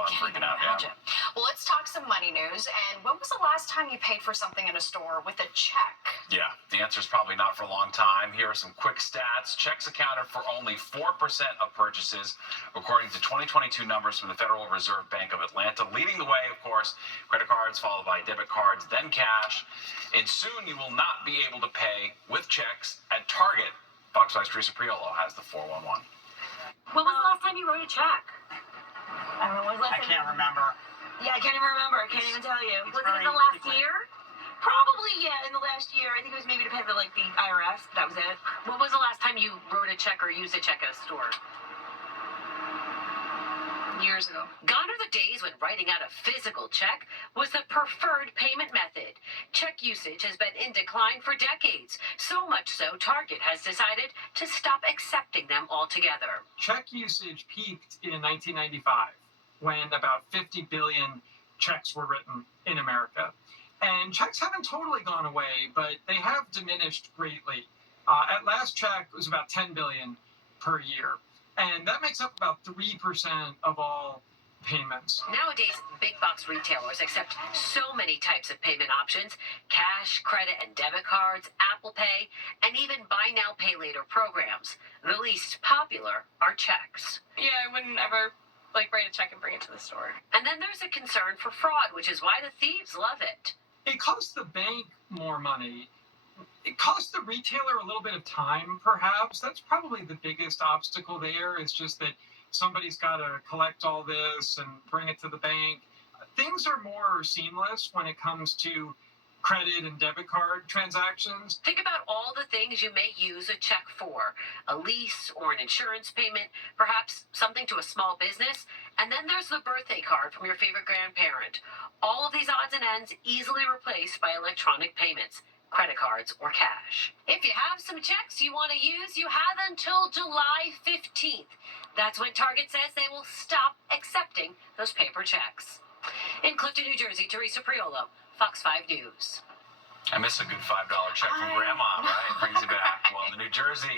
I'm freaking out. Imagine. Well, let's talk some money news. And when was the last time you paid for something in a store with a check? Yeah, the answer is probably not for a long time. Here are some quick stats. Checks accounted for only 4% of purchases, according to 2022 numbers from the Federal Reserve Bank of Atlanta. Leading the way, of course, credit cards, followed by debit cards, then cash. And soon you will not be able to pay with checks at Target. Fox 5's Teresa Priolo has the 411. When was the last time you wrote a check? I don't know. When was the last I time can't remember. Yeah, I can't even remember. I can't even tell you. It's Was it in very the last quick. year? Probably, yeah, in the last year. I think it was maybe to pay for, like, the IRS. That was it. When was the last time you wrote a check or used a check at a store? Years ago. Gone are the days when writing out a physical check was the preferred payment method. Check usage has been in decline for decades, so much so Target has decided to stop accepting them altogether. Check usage peaked in 1995 when about 50 billion checks were written in America. And checks haven't totally gone away, but they have diminished greatly. At last check, it was about 10 billion per year. And that makes up about 3% of all payments. Nowadays, big box retailers accept so many types of payment options: cash, credit, and debit cards, Apple Pay, and even buy now, pay later programs. The least popular are checks. Yeah, I wouldn't ever write a check and bring it to the store. And then there's a concern for fraud, which is why the thieves love it. It costs the bank more money. It costs the retailer a little bit of time, perhaps. That's probably the biggest obstacle there, is just that somebody's got to collect all this and bring it to the bank. Things are more seamless when it comes to credit and debit card transactions. Think about all the things you may use a check for: a lease or an insurance payment, perhaps something to a small business. And then there's the birthday card from your favorite grandparent. All of these odds and ends easily replaced by electronic payments, credit cards, or cash. If you have some checks you want to use, you have until July 15th. That's when Target says they will stop accepting those paper checks. In Clifton, New Jersey, Teresa Priolo, Fox 5 News. I miss a good $5 check from Grandma, right? Brings you back. Well, the New Jersey